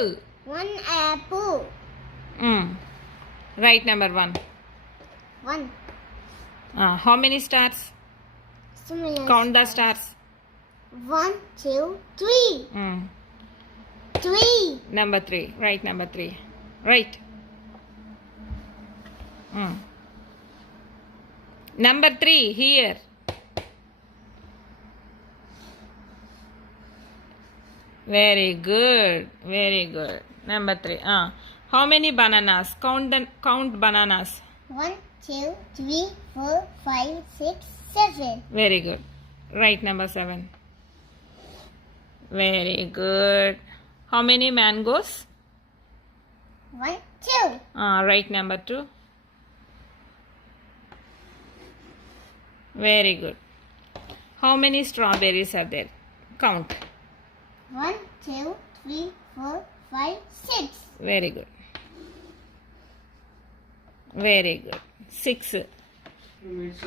apple. One apple. Right, number 1. One. How many stars? Similar. Count the stars. 1, 2, 3. 3. Number 3. Right, number 3. Right. Number 3, here. Very good. Very good. Number 3. How many bananas? Count bananas. 1, 2, 3, 4, 5, 6, 7. Very good. Right, number 7. Very good. How many mangoes? 1, 2. Right, number 2. Very good. How many strawberries are there? Count. 1, 2, 3, 4, 5, 6. Very good. Very good. 6. 2 minutes.